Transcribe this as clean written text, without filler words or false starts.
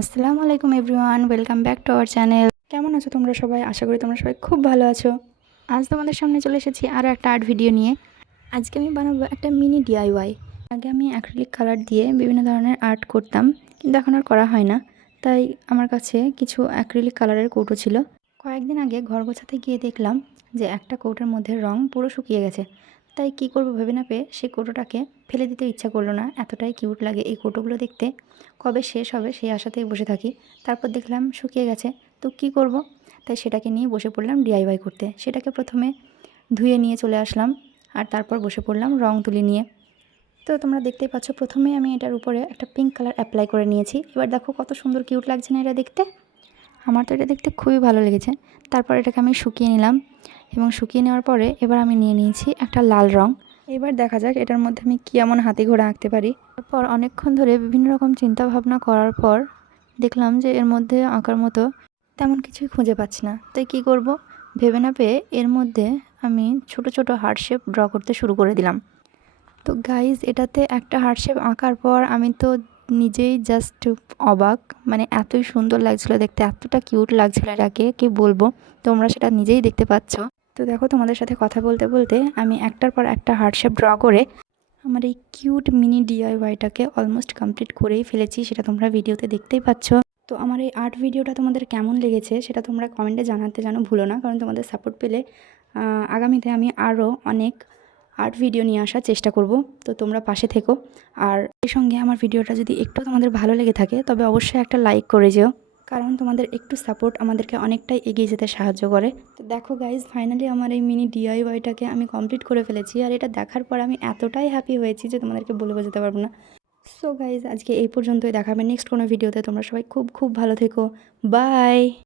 আসসালামু আলাইকুম everyone, welcome back to our channel. কেমন আছো তোমরা সবাই? আশা করি তোমরা সবাই খুব ভালো আছো। আজ তোমাদের সামনে চলে এসেছি আরও একটা আর্ট ভিডিও নিয়ে। আজকে আমি বানাবো একটা মিনি ডিআইওয়াই। আগে আমি অ্যাক্রিলিক কালার দিয়ে বিভিন্ন ধরনের আর্ট করতাম, কিন্তু এখন আর করা হয় না। তাই আমার কাছে কিছু অ্যাক্রিলিক কালারের কৌটো ছিল। কয়েকদিন আগে ঘর গোছাতে গিয়ে দেখলাম যে একটা কৌটোর মধ্যে রং পুরো শুকিয়ে গেছে। তাই কি করব ভেবে না পেয়ে সেই কৌটোটাকে ফেলে দিতে ইচ্ছা করলো না। এতটাই কিউট লাগে এই কৌটোগুলো দেখতে। কবে শেষ হবে সেই আশাতেই বসে থাকি। তারপর দেখলাম শুকিয়ে গেছে, তো কি করব? তাই সেটাকে নিয়ে বসে পড়লাম ডিআইওয়াই করতে। সেটাকে প্রথমে ধুয়ে নিয়ে চলে আসলাম, আর তারপর বসে পড়লাম রং তুলি নিয়ে। তো তোমরা দেখতেই পাচ্ছ, প্রথমেই আমি এটার উপরে একটা পিঙ্ক কালার অ্যাপ্লাই করে নিয়েছি। এবার দেখো কত সুন্দর কিউট লাগছে না এটা দেখতে? আমার তো এটা দেখতে খুবই ভালো লেগেছে। তারপর এটাকে আমি শুকিয়ে নিলাম, এবং শুকিয়ে নেওয়ার পরে এবার আমি নিয়ে নিয়েছি একটা লাল রং। এবার দেখা যাক এটার মধ্যে আমি কী এমন হাতি ঘোড়া আঁকতে পারি। তারপর অনেকক্ষণ ধরে বিভিন্ন রকম চিন্তা ভাবনা করার পর দেখলাম যে এর মধ্যে আঁকার মতো তেমন কিছুই খুঁজে পাচ্ছি না। তাই কী করব ভেবে না পেয়ে এর মধ্যে আমি ছোট ছোট হার্ট শেপ ড্র করতে শুরু করে দিলাম। তো গাইজ, এটাতে একটা হার্ট শেপ আঁকার পর আমি তো নিজেই জাস্ট অবাক। মানে এতই সুন্দর লাগছিলো দেখতে, এতটা কিউট লাগছিলো এটাকে কি বলবো। তোমরা সেটা নিজেই দেখতে পাচ্ছ। তো দেখো, তোমাদের সাথে কথা বলতে বলতে আমি একটার পর একটা হার্ট শেপ ড্র করে আমার এই কিউট মিনি ডিআইওয়াইটাকে অলমোস্ট কমপ্লিট করেই ফেলেছি। সেটা তোমরা ভিডিওতে দেখতেই পাচ্ছ। তো আমার এই আর্ট ভিডিওটা তোমাদের কেমন লেগেছে সেটা তোমরা কমেন্টে জানাতে যেন ভুলো না, কারণ তোমাদের সাপোর্ট পেলে আগামীতে আমি আরও অনেক আর্ট ভিডিও নিয়ে আসার চেষ্টা করব। তো তোমরা পাশে থেকো। আর এই সঙ্গে আমার ভিডিওটা যদি একটু তোমাদের ভালো লেগে থাকে তবে অবশ্যই একটা লাইক করে যেও, কারণ তোমাদের একটু সাপোর্ট আমাদেরকে অনেকটাই এগিয়ে যেতে সাহায্য করে। তো দেখো গাইজ, ফাইনালি আমার এই মিনি ডিআইওয়াইটাকে আমি কমপ্লিট করে ফেলেছি। আর এটা দেখার পর আমি এতটাই হ্যাপি হয়েছি যে তোমাদেরকে বলে বোঝাতে পারবো না। সো গাইজ, আজকে এই পর্যন্তই। দেখাবে নেক্সট কোনো ভিডিওতে। তোমরা সবাই খুব খুব ভালো থেকো। বাই।